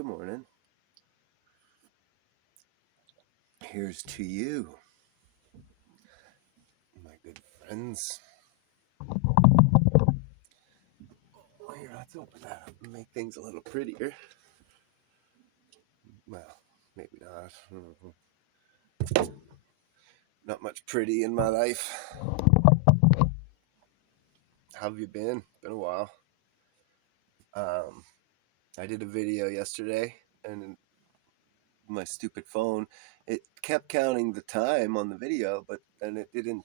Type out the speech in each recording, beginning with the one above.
Good morning. Here's to you, my good friends. Oh, here, let's open that up and make things a little prettier. Well, maybe not. Not much pretty in my life. How have you been? Been a while. I did a video yesterday, and my stupid phone, it kept counting the time on the video, but then it didn't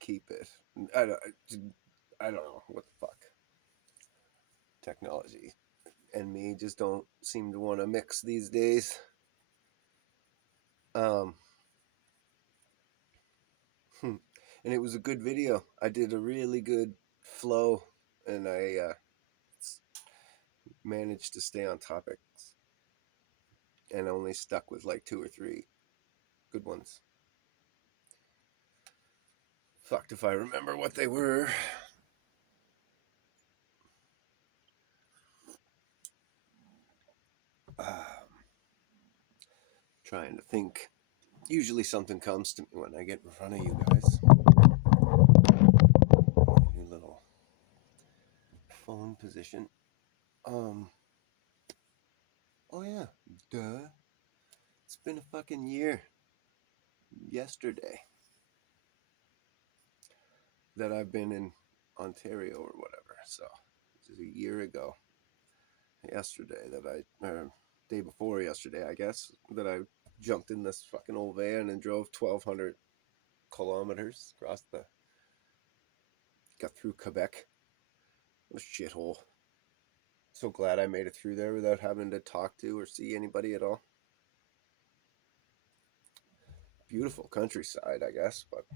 keep it. I don't know what the fuck. Technology and me just don't seem to want to mix these days. And it was a good video. I did a really good flow, and I managed to stay on topic, and only stuck with like 2 or 3 good ones. Fucked if I remember what they were. Trying to think. Usually something comes to me when I get in front of you guys. New little phone position. Oh yeah, duh. It's been a fucking year. Yesterday that I've been in Ontario or whatever. So this is a year ago. Yesterday day before yesterday, I guess, that I jumped in this fucking old van and drove 1,200 kilometers got through Quebec. What a shithole. So glad I made it through there without having to talk to or see anybody at all. Beautiful countryside, I guess, but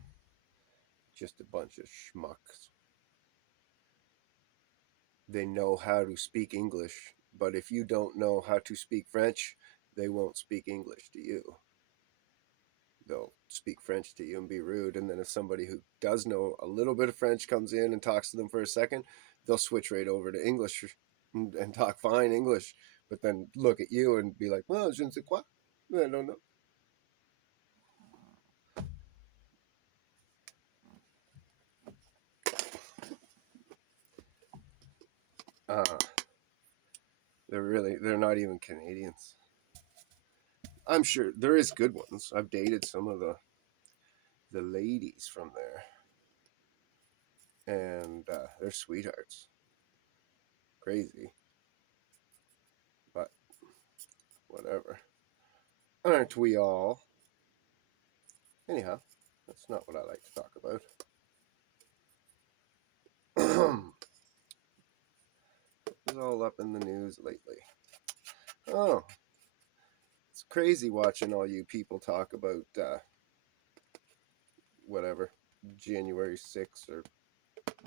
just a bunch of schmucks. They know how to speak English, but if you don't know how to speak French, they won't speak English to you. They'll speak French to you and be rude, and then if somebody who does know a little bit of French comes in and talks to them for a second, they'll switch right over to English and talk fine English, but then look at you and be like, well, je ne sais quoi, I don't know. They're not even Canadians. I'm sure there is good ones. I've dated some of the ladies from there, and they're sweethearts. Crazy, but whatever. Aren't we all? Anyhow, that's not what I like to talk about. It's all up in the news lately. Oh, it's crazy watching all you people talk about whatever, January 6th or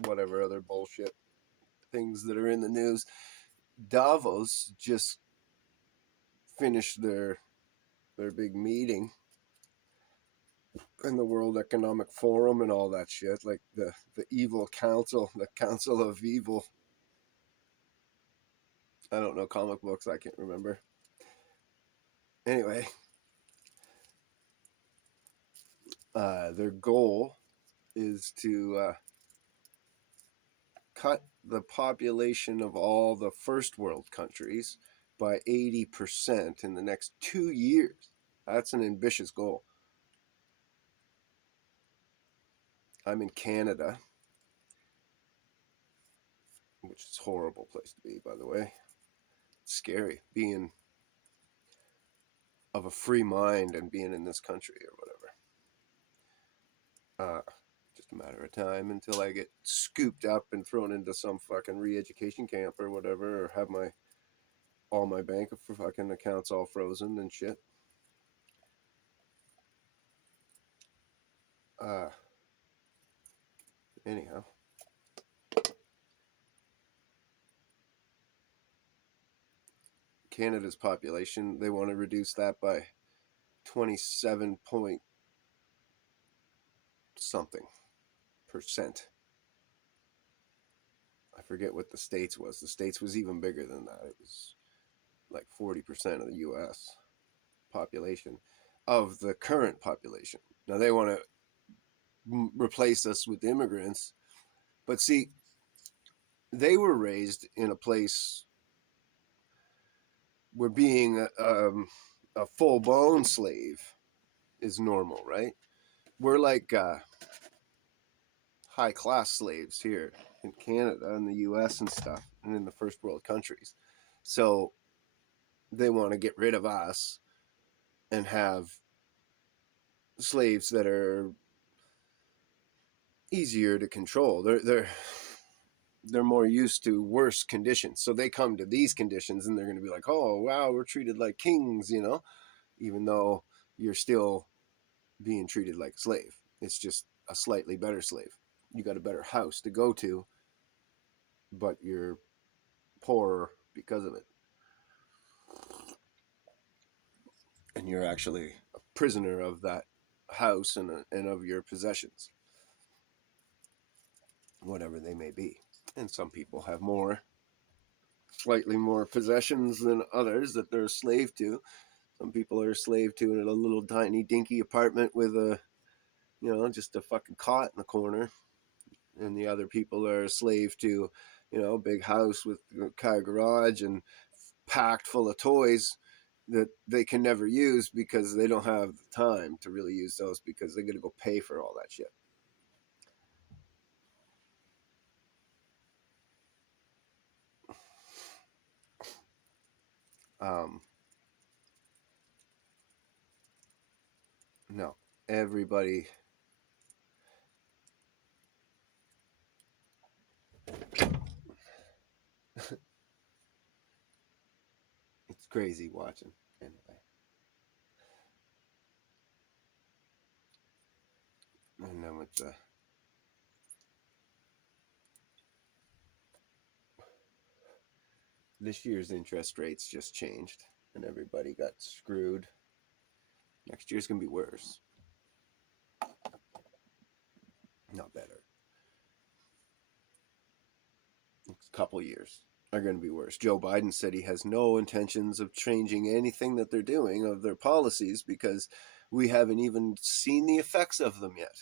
whatever other bullshit things that are in the news. Davos just finished their big meeting in the World Economic Forum and all that shit, like the evil council, the council of evil. I don't know comic books, I can't remember. Anyway, their goal is to cut the population of all the first world countries by 80% in the next 2 years. That's an ambitious goal. I'm in Canada, which is a horrible place to be, by the way. It's scary being of a free mind and being in this country or whatever. Just a matter of time until I get scooped up and thrown into some fucking re-education camp or whatever, or have all my bank for fucking accounts all frozen and shit. Anyhow, Canada's population, they want to reduce that by 27 point something percent. I forget what the States was. The States was even bigger than that. It was like 40% of the US population, of the current population. Now they want to replace us with immigrants, but see, they were raised in a place where being a full blown slave is normal, right? We're like high class slaves here in Canada and the US and stuff, and in the first world countries. So they want to get rid of us and have slaves that are easier to control. They're more used to worse conditions. So they come to these conditions and they're going to be like, "Oh, wow, we're treated like kings," even though you're still being treated like a slave. It's just a slightly better slave. You got a better house to go to, but you're poorer because of it. And you're actually a prisoner of that house and of your possessions, whatever they may be. And some people have slightly more possessions than others that they're a slave to. Some people are a slave to in a little tiny dinky apartment with just a fucking cot in the corner. And the other people are a slave to, a big house with a car garage and packed full of toys that they can never use because they don't have the time to really use those because they're going to go pay for all that shit. No, everybody. It's crazy watching. Anyway. And then with this year's interest rates just changed and everybody got screwed. Next year's going to be worse. Not better. Next couple years are going to be worse. Joe Biden said he has no intentions of changing anything that they're doing of their policies because we haven't even seen the effects of them yet.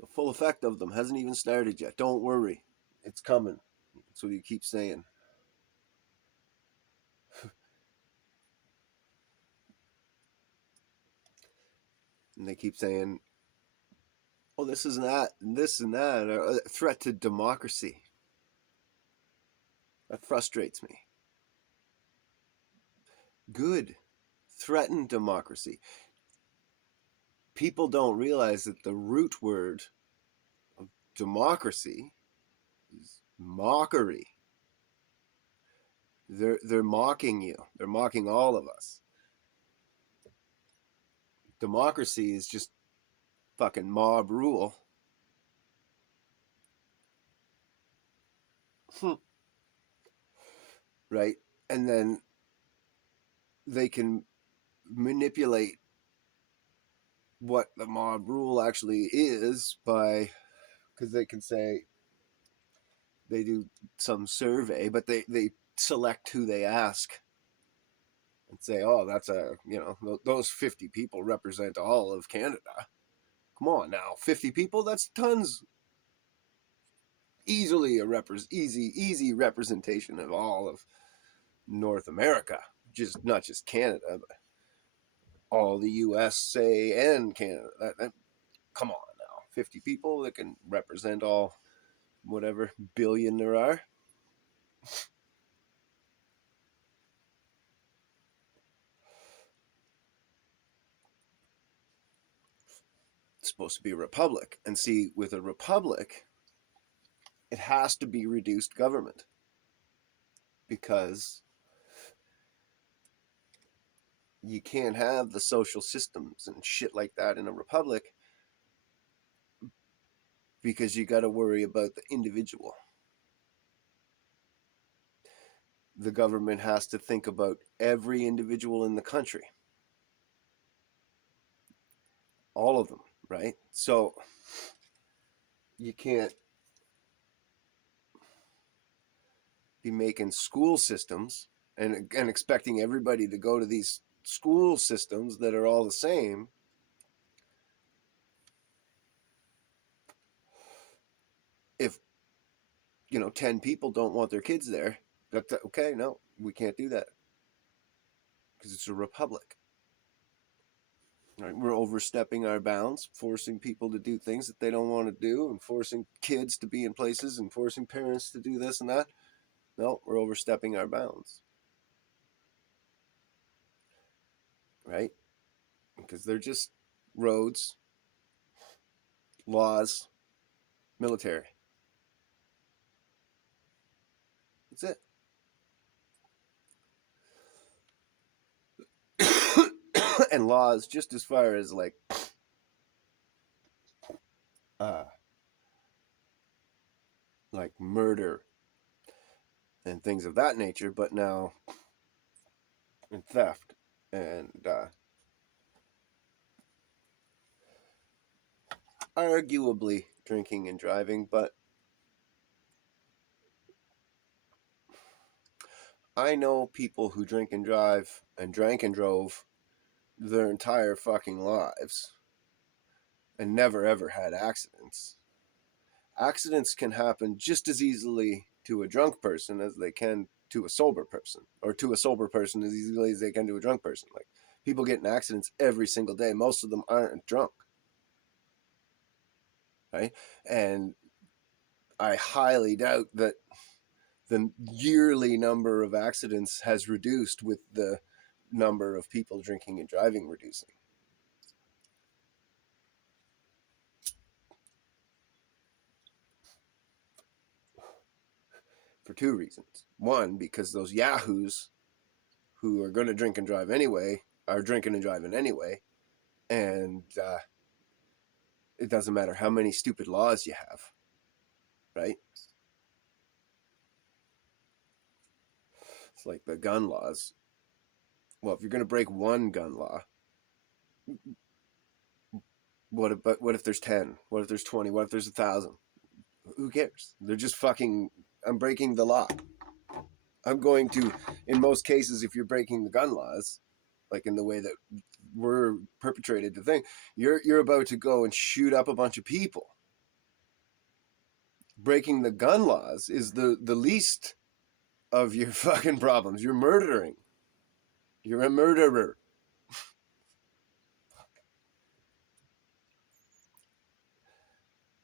The full effect of them hasn't even started yet. Don't worry. It's coming. That's what he keeps saying. And they keep saying, oh, this is that, and this and that, a threat to democracy. That frustrates me. Good. Threaten democracy. People don't realize that the root word of democracy is mockery. They're mocking you. They're mocking all of us. Democracy is just fucking mob rule. Right? And then they can manipulate what the mob rule actually is because they can say they do some survey, but they select who they ask and say, oh, that's those 50 people represent all of Canada. Come on now, 50 people, that's tons. Easily easy representation of all of North America, just not just Canada, but all the USA and Canada. Come on now, 50 people that can represent all whatever billion there are. It's supposed to be a republic, and see, with a republic, it has to be reduced government because you can't have the social systems and shit like that in a republic because you got to worry about the individual. The government has to think about every individual in the country. all of them, right? So you can't be making school systems and expecting everybody to go to these school systems that are all the same if 10 people don't want their kids there. That's okay. No, we can't do that because it's a republic. Right? We're overstepping our bounds, forcing people to do things that they don't want to do, and forcing kids to be in places, and forcing parents to do this and that. No, we're overstepping our bounds, right? Because they're just roads, laws, military. That's it. And laws, just as far as uh, like murder and things of that nature, but now in theft and arguably drinking and driving. But I know people who drink and drive and drank and drove their entire fucking lives and never ever had accidents. Accidents can happen just as easily to a drunk person as they can to a sober person, or to a sober person as easily as they can to a drunk person. Like, people get in accidents every single day. Most of them aren't drunk, right? And I highly doubt that the yearly number of accidents has reduced with the number of people drinking and driving reducing. For two reasons. One, because those yahoos who are going to drink and drive anyway are drinking and driving anyway, and it doesn't matter how many stupid laws you have, right? It's like the gun laws. Well, if you're going to break one gun law, what if there's 10? What if there's 20? What if there's 1,000? Who cares? They're just fucking. I'm breaking the law. I'm going to, in most cases, if you're breaking the gun laws, like in the way that we're perpetrated to think, you're about to go and shoot up a bunch of people. Breaking the gun laws is the least of your fucking problems. You're murdering. You're a murderer.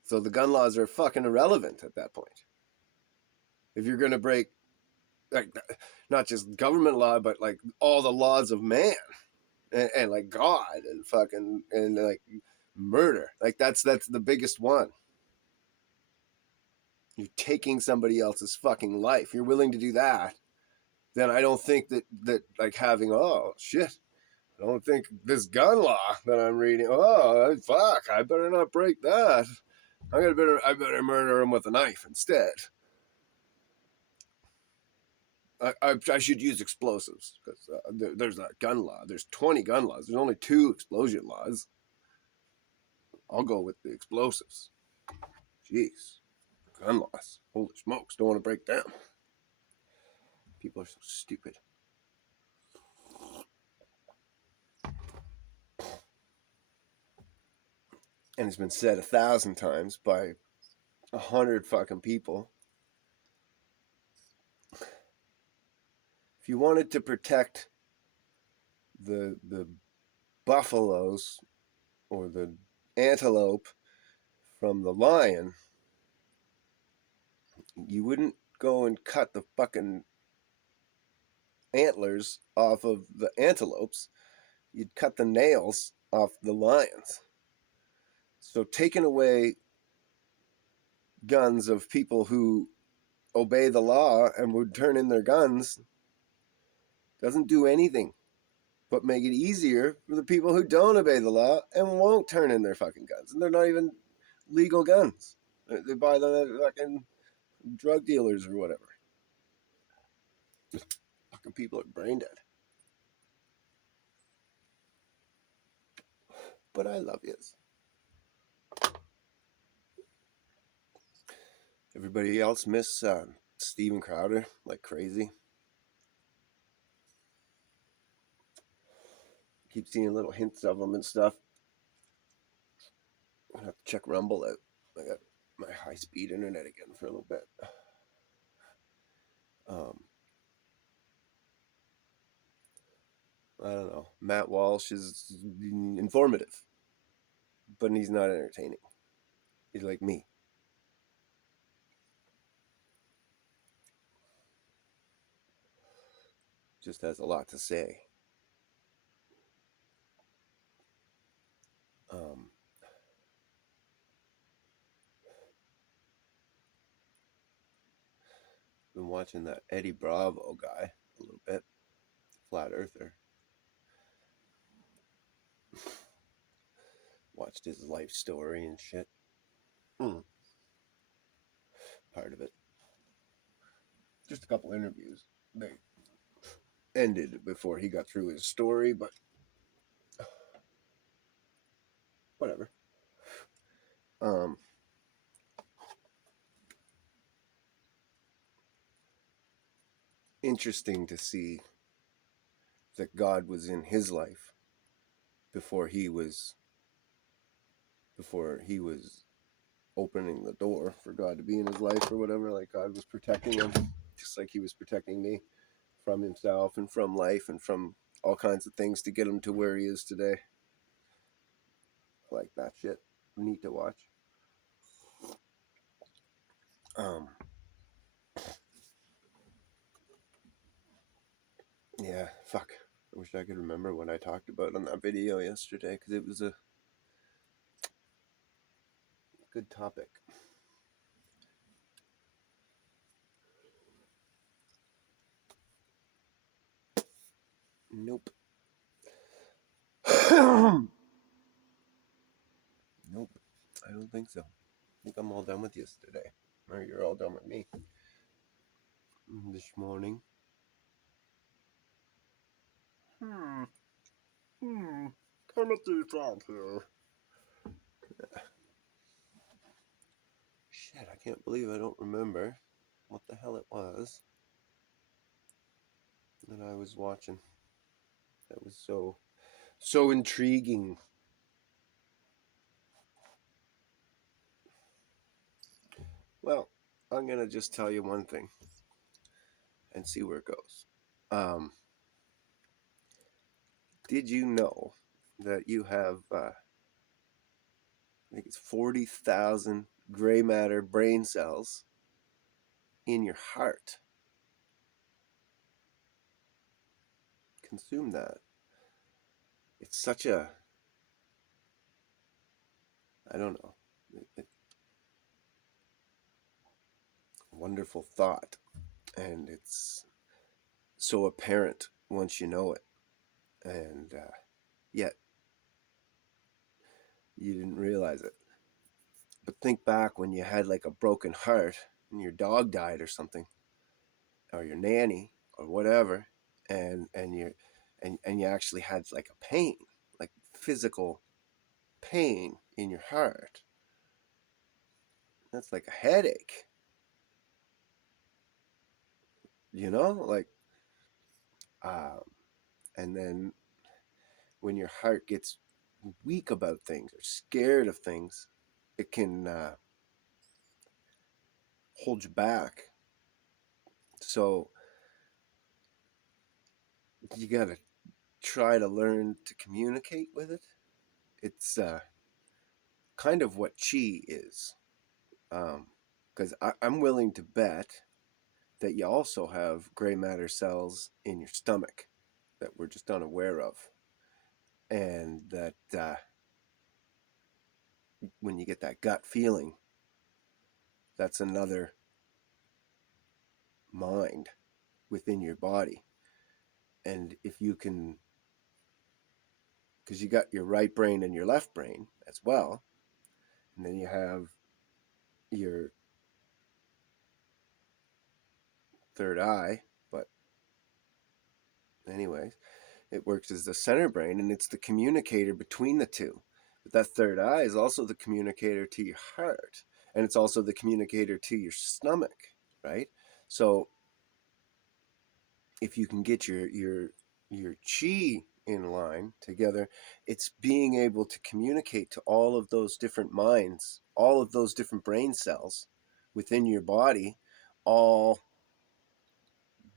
So the gun laws are fucking irrelevant at that point. If you're going to break, like, not just government law, but like all the laws of man and like God and fucking and like murder, like that's the biggest one. You're taking somebody else's fucking life. You're willing to do that, then I don't think that like having, oh shit, I don't think this gun law that I'm reading, oh fuck, I better not break that. I better murder him with a knife instead. I should use explosives because there's a gun law. There's 20 gun laws. There's only 2 explosion laws. I'll go with the explosives. Jeez, gun laws. Holy smokes! Don't want to break them. People are so stupid. And it's been said 1,000 times by 100 fucking people. If you wanted to protect the buffaloes or the antelope from the lion, you wouldn't go and cut the fucking antlers off of the antelopes. You'd cut the nails off the lions. So taking away guns of people who obey the law and would turn in their guns doesn't do anything but make it easier for the people who don't obey the law and won't turn in their fucking guns. And they're not even legal guns. They buy them at fucking drug dealers or whatever. Fucking people are brain dead. but I love yous. Everybody else miss Steven Crowder like crazy. Keep seeing little hints of him and stuff. I have to check Rumble out. I got my high-speed internet again for a little bit. I don't know. Matt Walsh is informative, but he's not entertaining. He's like me. Just has a lot to say. Been watching that Eddie Bravo guy a little bit. Flat Earther. Watched his life story and shit. Part of it. Just a couple interviews. They ended before he got through his story, but whatever. Interesting to see that God was in his life before he was opening the door for God to be in his life or whatever. Like God was protecting him, just like he was protecting me from himself and from life and from all kinds of things to get him to where he is today. I like that shit. Neat to watch. Yeah, fuck. I wish I could remember what I talked about on that video yesterday because it was a good topic. Nope. Nope. I don't think so. I think I'm all done with you today. Or you're all done with me. This morning. Coming through top here. Shit, I can't believe I don't remember what the hell it was that I was watching. That was so intriguing. Well, I'm gonna just tell you one thing and see where it goes. Did you know that you have, I think it's 40,000 gray matter brain cells in your heart? Consume that. It's such a, I don't know, wonderful thought. And it's so apparent once you know it. And yet, you didn't realize it. But think back when you had like a broken heart and your dog died or something, or your nanny or whatever, and you actually had like a pain, like physical pain in your heart. That's like a headache, like, and then when your heart gets weak about things or scared of things, it can hold you back. So you gotta try to learn to communicate with it. It's kind of what chi is, because I'm willing to bet that you also have gray matter cells in your stomach that we're just unaware of, and that when you get that gut feeling, that's another mind within your body. And if you can, because you got your right brain and your left brain as well, and then you have your third eye, but anyways, it works as the center brain, and it's the communicator between the two. But that third eye is also the communicator to your heart, and it's also the communicator to your stomach, right? So if you can get your chi in line together, it's being able to communicate to all of those different minds, all of those different brain cells within your body, all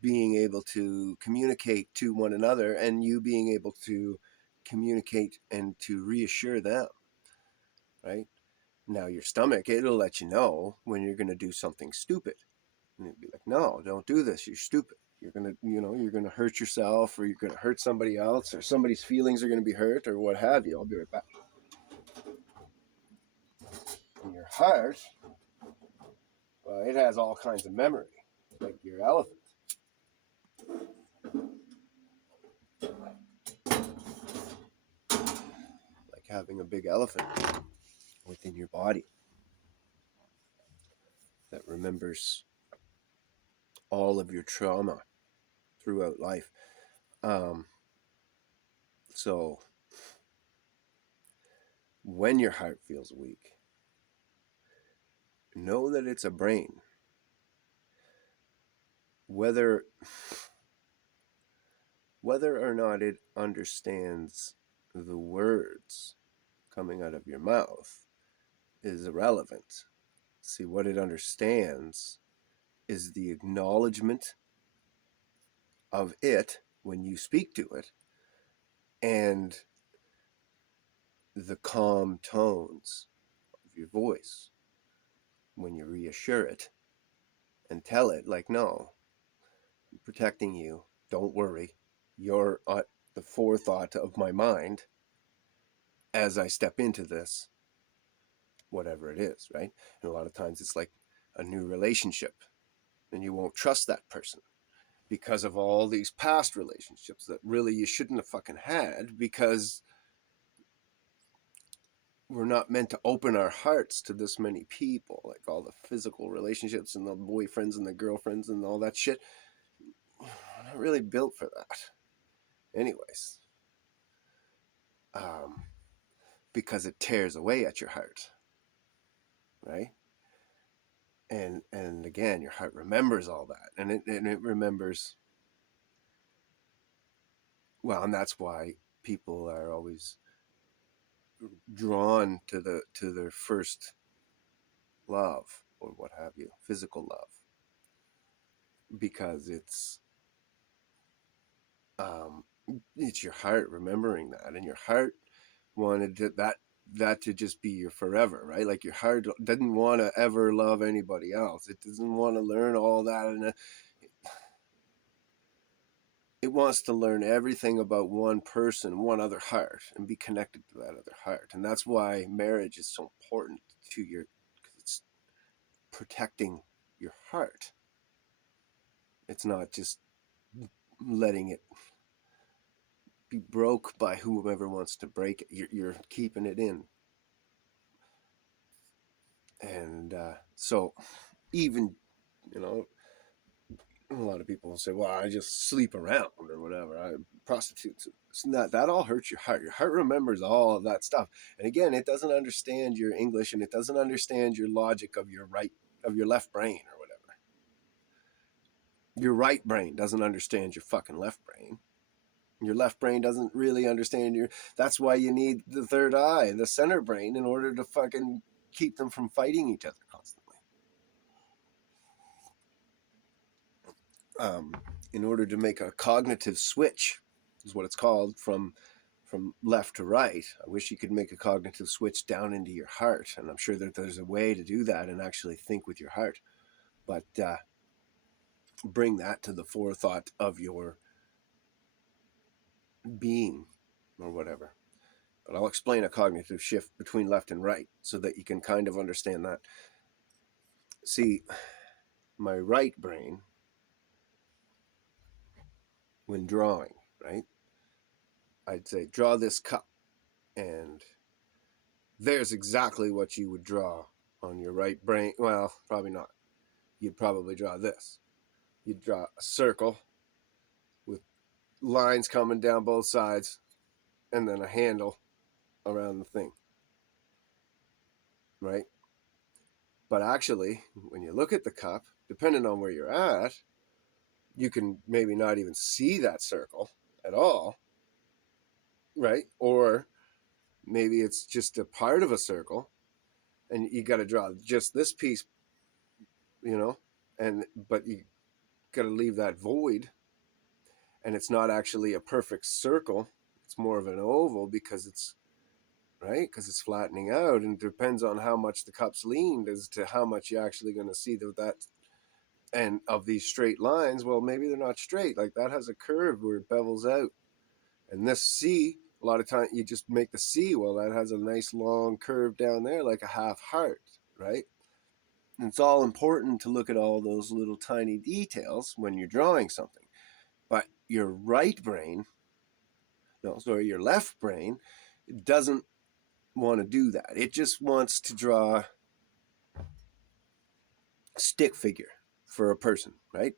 being able to communicate to one another, and you being able to communicate and to reassure them, right? Now your stomach, it'll let you know when you're going to do something stupid, and it'd be like, no, don't do this, you're stupid, you're going to, you're going to hurt yourself, or you're going to hurt somebody else, or somebody's feelings are going to be hurt, or what have you. I'll be right back. And your heart, well, it has all kinds of memory, like your elephant, like having a big elephant within your body that remembers all of your trauma throughout life. Um, so when your heart feels weak, know that it's a brain. Whether or not it understands the words coming out of your mouth is irrelevant. See, what it understands is the acknowledgement of it when you speak to it, and the calm tones of your voice when you reassure it and tell it, like, no, I'm protecting you, don't worry, you're at the forethought of my mind as I step into this, whatever it is, right? And a lot of times it's like a new relationship, and you won't trust that person because of all these past relationships that really you shouldn't have fucking had, because we're not meant to open our hearts to this many people, like all the physical relationships and the boyfriends and the girlfriends and all that shit. We're not really built for that anyways, because it tears away at your heart, right? And again, your heart remembers all that, and it remembers well, and that's why people are always drawn to their first love, or what have you, physical love, because um it's your heart remembering that, and your heart wanted that to just be your forever, right? Like your heart didn't want to ever love anybody else. It doesn't want to learn all that, and it wants to learn everything about one person, one other heart, and be connected to that other heart. And that's why marriage is so important to your, because it's protecting your heart. It's not just letting it be broke by whoever wants to break it. You're keeping it in. And so even, you know, a lot of people will say, well, I just sleep around or whatever. I prostitutes. It's not, that all hurts your heart. Your heart remembers all of that stuff. And again, it doesn't understand your English, and it doesn't understand your logic of your left brain or whatever. Your right brain doesn't understand your fucking left brain. Your left brain doesn't really understand that's why you need the third eye, the center brain, in order to fucking keep them from fighting each other constantly. Um, in order to make a cognitive switch, is what it's called, from left to right. I wish you could make a cognitive switch down into your heart, and I'm sure that there's a way to do that and actually think with your heart. But bring that to the forethought of your being, or whatever. But I'll explain a cognitive shift between left and right so that you can kind of understand that. See, my right brain, when drawing, right, I'd say, draw this cup, and there's exactly what you would draw on your right brain. Well, probably not. You'd probably draw this. You'd draw a circle with lines coming down both sides, and then a handle around the thing. right? But actually, when you look at the cup, depending on where you're at, you can maybe not even see that circle at all, right? Or maybe it's just a part of a circle and you got to draw just this piece, you know, and but you got to leave that void, and it's not actually a perfect circle. It's more of an oval because it's right because it's flattening out, and it depends on how much the cup's leaned as to how much you're actually going to see that. And of these straight lines, well, maybe they're not straight. Like that has a curve where it bevels out. And this C, a lot of times you just make the C, well, that has a nice long curve down there, like a half heart, right? And it's all important to look at all those little tiny details when you're drawing something. But your right brain, no, sorry, your left brain doesn't want to do that. It just wants to draw a stick figure for a person, right?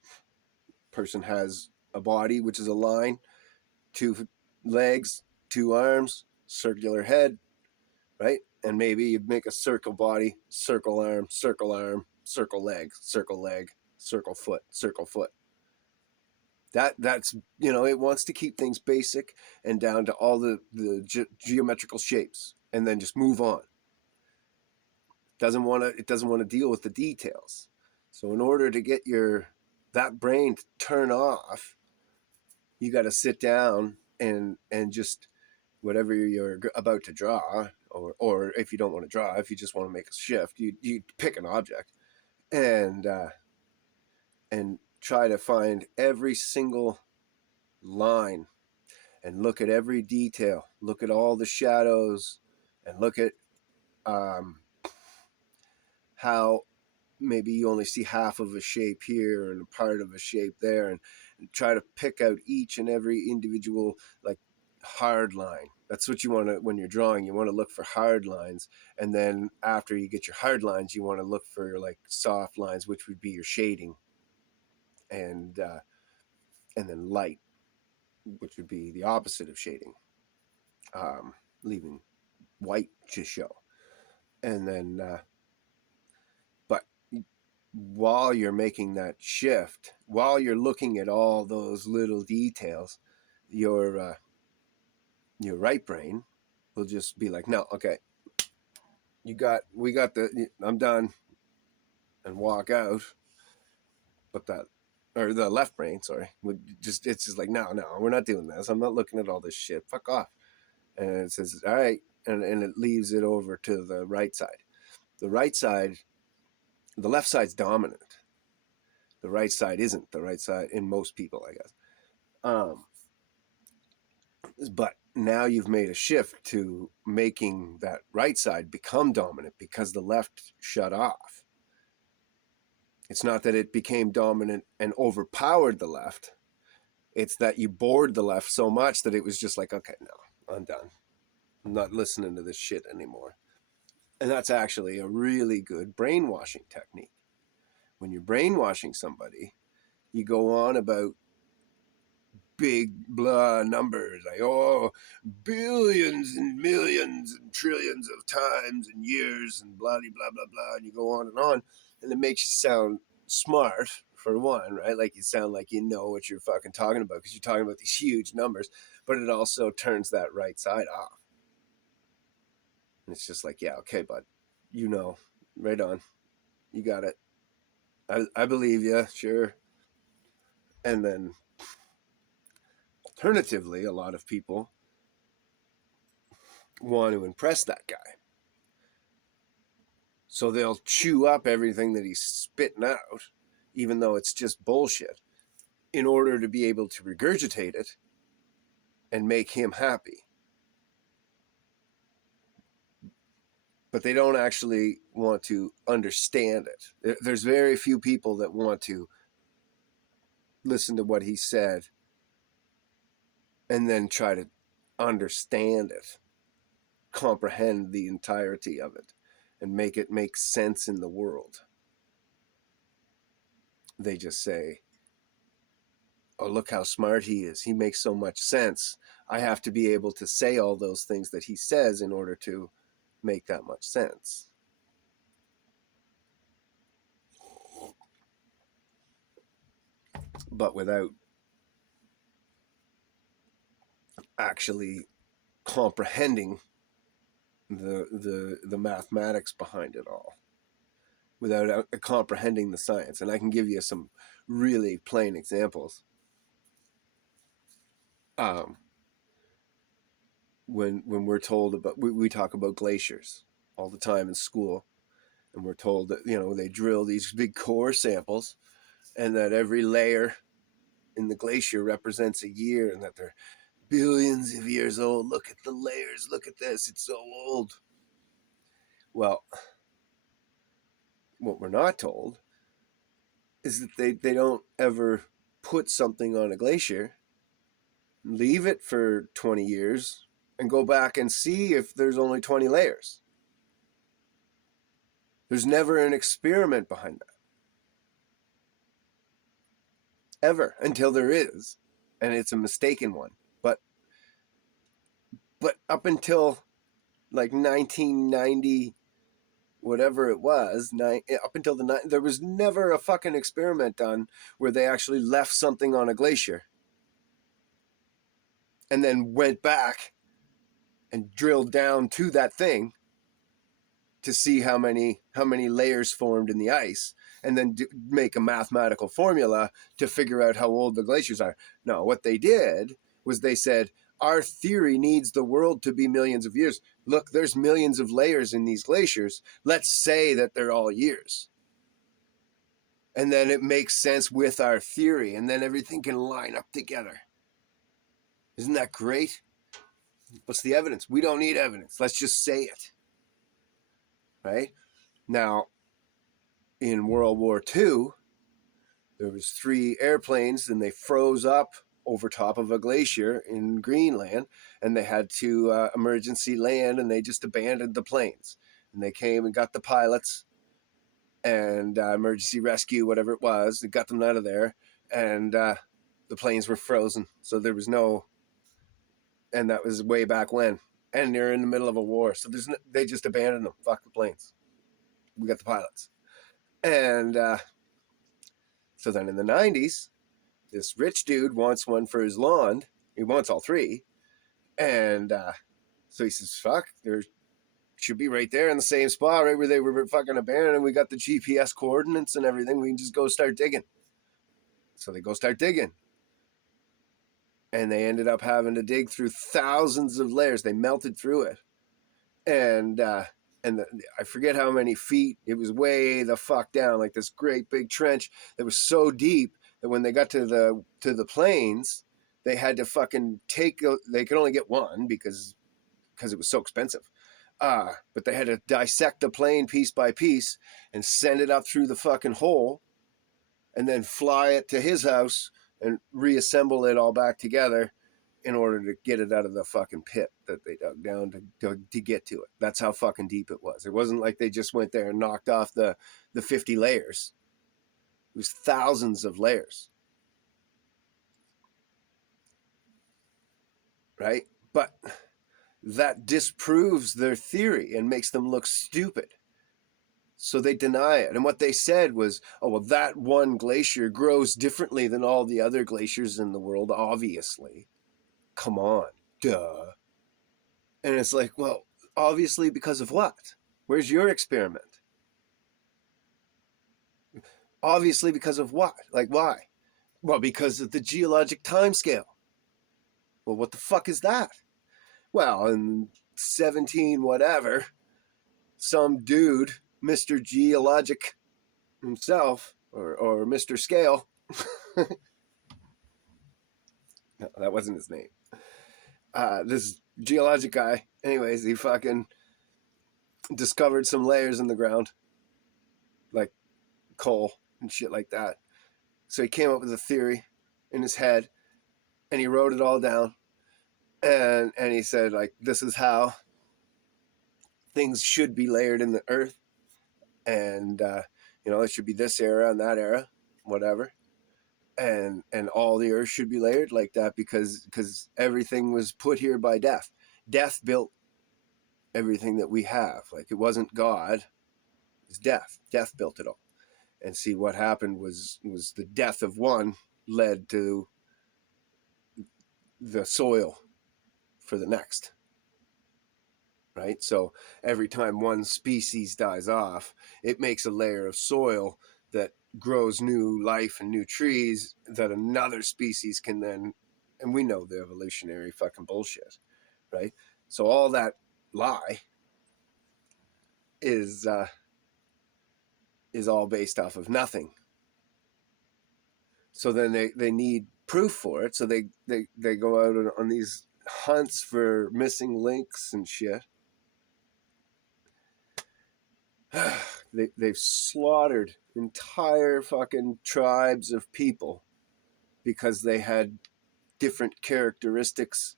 Person has a body, which is a line, two legs, two arms, circular head, right? And maybe you make a circle body, circle arm, circle leg, circle leg, circle foot, circle foot. That's it wants to keep things basic and down to all the geometrical shapes, and then just move on. It doesn't want to deal with the details. So in order to get that brain to turn off, you got to sit down and just whatever you're about to draw, or if you don't want to draw, if you just want to make a shift, you pick an object and try to find every single line and look at every detail, look at all the shadows, and look at how maybe you only see half of a shape here and a part of a shape there, and try to pick out each and every individual like hard line. That's what you want to, when you're drawing, you want to look for hard lines. And then after you get your hard lines, you want to look for like soft lines, which would be your shading, and then light, which would be the opposite of shading, leaving white to show. And then but while you're making that shift, while you're looking at all those little details, your right brain will just be like, no, okay, I'm done, and walk out. But the left brain, sorry, it's just like, no, we're not doing this. I'm not looking at all this shit. Fuck off. And it says, all right, and it leaves it over to the right side. The right side, the left side's dominant. The right side isn't the right side in most people, I guess. But now you've made a shift to making that right side become dominant because the left shut off. It's not that it became dominant and overpowered the left. It's that you bored the left so much that it was just like, okay, no, I'm done. I'm not listening to this shit anymore. And that's actually a really good brainwashing technique. When you're brainwashing somebody, you go on about big blah numbers, like, oh, billions and millions and trillions of times and years and blah blah blah blah, and you go on, and it makes you sound smart, for one, right? Like you sound like you know what you're fucking talking about because you're talking about these huge numbers, but it also turns that right side off. And it's just like, yeah, okay, bud, right on, you got it. I believe you, sure. And then alternatively, a lot of people want to impress that guy. So they'll chew up everything that he's spitting out, even though it's just bullshit, in order to be able to regurgitate it and make him happy. But they don't actually want to understand it. There's very few people that want to listen to what he said and then try to understand it, comprehend the entirety of it, and make it make sense in the world. They just say, oh, look how smart he is. He makes so much sense. I have to be able to say all those things that he says in order to make that much sense. but without actually comprehending the mathematics behind it all, without comprehending the science. And I can give you some really plain examples. Um, when we're told about, we talk about glaciers all the time in school, and we're told that, you know, they drill these big core samples, and that every layer in the glacier represents a year, and that they're billions of years old. Look at the layers, look at this, it's so old. Well, what we're not told is that they don't ever put something on a glacier, leave it for 20 years, and go back and see if there's only 20 layers. There's never an experiment behind that. Ever, until there is. And it's a mistaken one. But up until like 1990, whatever it was, up until there was never a fucking experiment done where they actually left something on a glacier and then went back and drilled down to that thing to see how many layers formed in the ice, and then make a mathematical formula to figure out how old the glaciers are. No, what they did was they said, our theory needs the world to be millions of years. Look, there's millions of layers in these glaciers. Let's say that they're all years. And then it makes sense with our theory, and then everything can line up together. Isn't that great? What's the evidence? We don't need evidence. Let's just say it. Right? Now, in World War II, there was 3 airplanes, and they froze up over top of a glacier in Greenland, and they had to emergency land, and they just abandoned the planes. And they came and got the pilots and emergency rescue, whatever it was. They got them out of there, and the planes were frozen. So there was no, and that was way back when. And they're in the middle of a war, so they just abandoned them. Fuck the planes. We got the pilots. And so then in the 90s, this rich dude wants one for his lawn. He wants all 3. And so he says, fuck, there should be right there in the same spot, right where they were fucking abandoned. And we got the GPS coordinates and everything. We can just go start digging. So they go start digging. And they ended up having to dig through thousands of layers. They melted through it. And I forget how many feet. It was way the fuck down, like this great big trench that was so deep that when they got to the planes, they had to fucking they could only get one because it was so expensive. But they had to dissect the plane piece by piece and send it up through the fucking hole, and then fly it to his house and reassemble it all back together in order to get it out of the fucking pit that they dug down to get to it. That's how fucking deep it was. It wasn't like they just went there and knocked off the 50 layers. It was thousands of layers. Right? But that disproves their theory and makes them look stupid. So they deny it. And what they said was, oh, well, that one glacier grows differently than all the other glaciers in the world, obviously. Come on, duh. And it's like, well, obviously because of what? Where's your experiment? Obviously because of what? Like, why? Well, because of the geologic time scale. Well, what the fuck is that? Well, in 17 whatever, some dude, Mr. Geologic himself, or Mr. Scale, no, that wasn't his name. This geologic guy, anyways, he fucking discovered some layers in the ground, like coal and shit like that. So he came up with a theory in his head, and he wrote it all down. And he said, like, this is how things should be layered in the earth. And, it should be this era and that era, whatever. And all the earth should be layered like that because everything was put here by death. Death built everything that we have. Like, it wasn't God, it's death. Death built it all. And see, what happened was the death of one led to the soil for the next, right? So every time one species dies off, it makes a layer of soil that grows new life and new trees that another species can then, and we know the evolutionary fucking bullshit, right? So all that lie is all based off of nothing. So then they need proof for it. So they go out on these hunts for missing links and shit. They've slaughtered entire fucking tribes of people because they had different characteristics,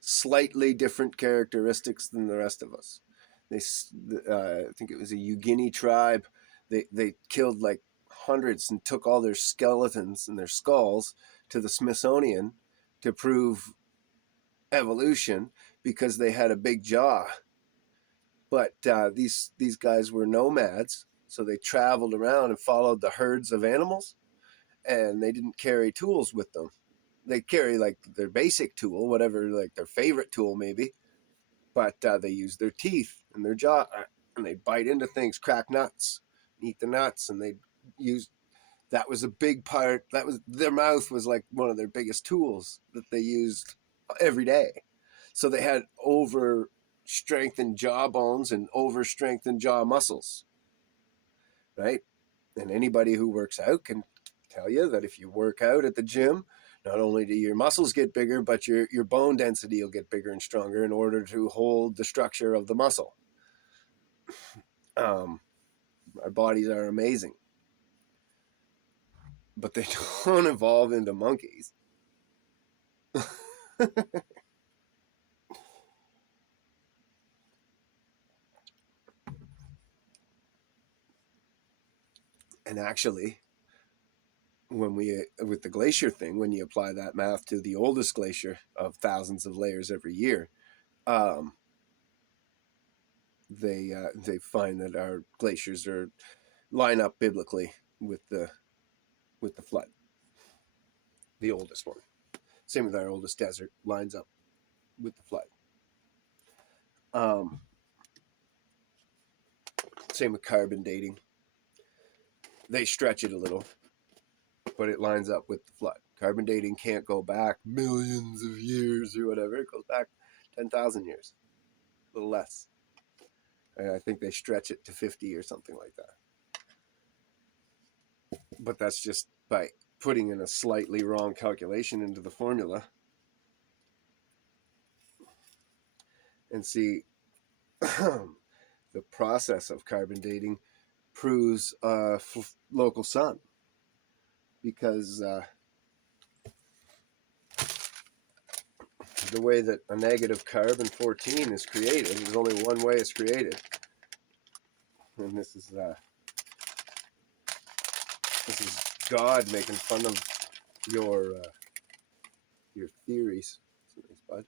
slightly different characteristics than the rest of us. I think it was a Yugini tribe. They killed like hundreds and took all their skeletons and their skulls to the Smithsonian to prove evolution because they had a big jaw. But these guys were nomads, so they traveled around and followed the herds of animals, and they didn't carry tools with them. They carry like their basic tool, whatever, like their favorite tool maybe, but they use their teeth and their jaw, and they bite into things, crack nuts, eat the nuts, and they use. That was a big part. That was their mouth was like one of their biggest tools that they used every day. So they had over strengthened jaw bones and over strengthened jaw muscles, right? And anybody who works out can tell you that if you work out at the gym, not only do your muscles get bigger, but your bone density will get bigger and stronger in order to hold the structure of the muscle. Our bodies are amazing, but they don't evolve into monkeys. And actually, when we with the glacier thing, when you apply that math to the oldest glacier of thousands of layers every year, um, they find that our glaciers are line up biblically with the flood. The oldest one, same with our oldest desert, lines up with the flood. Um, Same with carbon dating. They stretch it a little, but it lines up with the flood. Carbon dating can't go back millions of years or whatever. It goes back 10,000 years, a little less. And I think they stretch it to 50 or something like that. But that's just by putting in a slightly wrong calculation into the formula. And see, the process of carbon dating proves local sun, because the way that a negative carbon-14 is created, there's only one way it's created, and this is God making fun of your theories. Thanks, bud.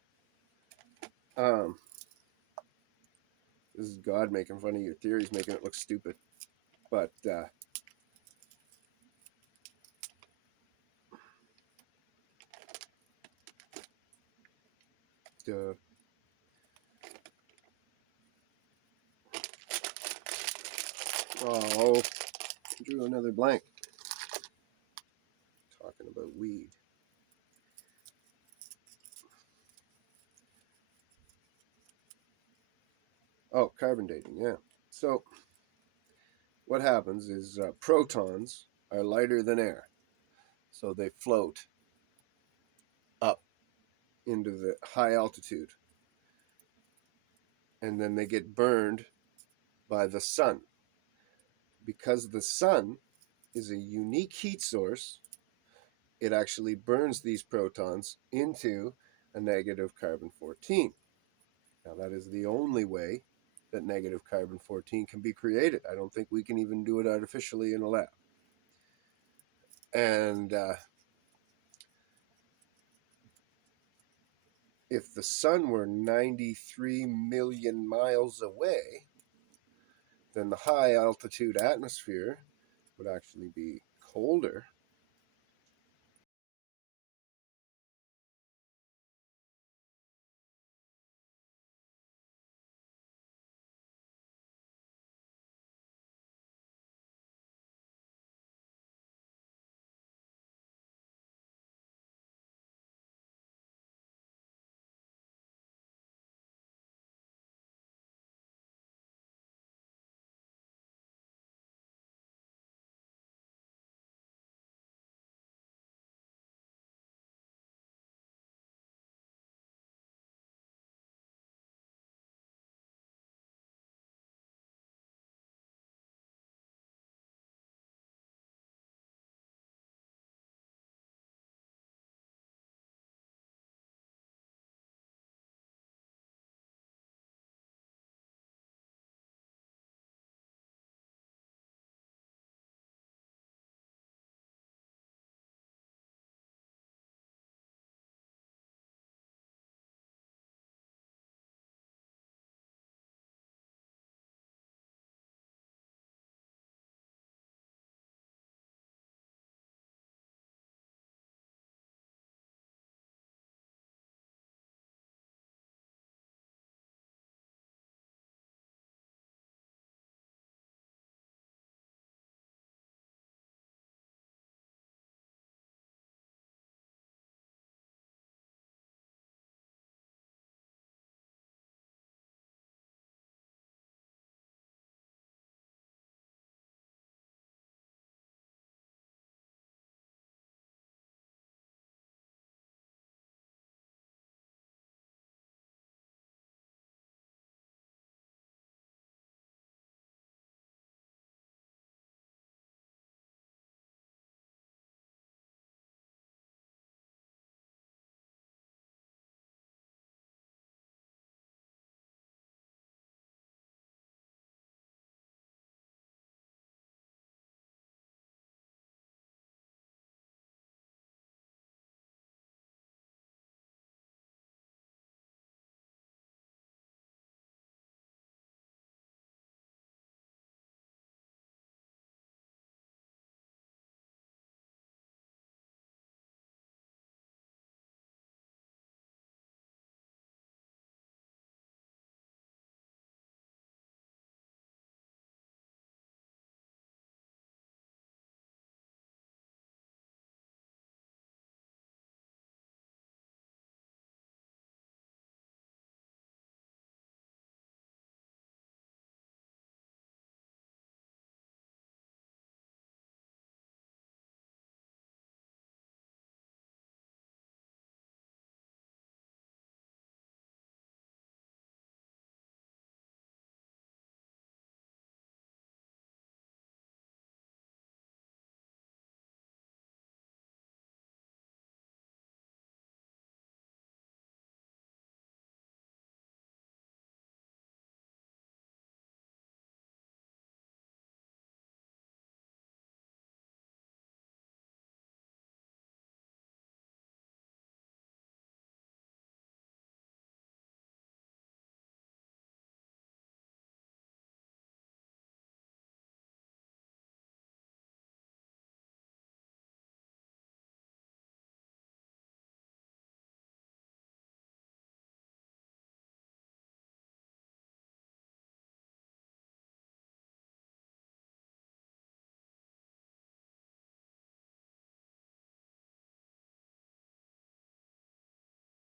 This is God making fun of your theories, making it look stupid. But oh, drew another blank. Talking about weed. Oh, carbon dating, yeah. So what happens is protons are lighter than air, so they float up into the high altitude, and then they get burned by the sun. Because the sun is a unique heat source, it actually burns these protons into a negative carbon-14. Now, that is the only way that negative carbon-14 can be created. I don't think we can even do it artificially in a lab. And if the sun were 93 million miles away, then the high altitude atmosphere would actually be Older.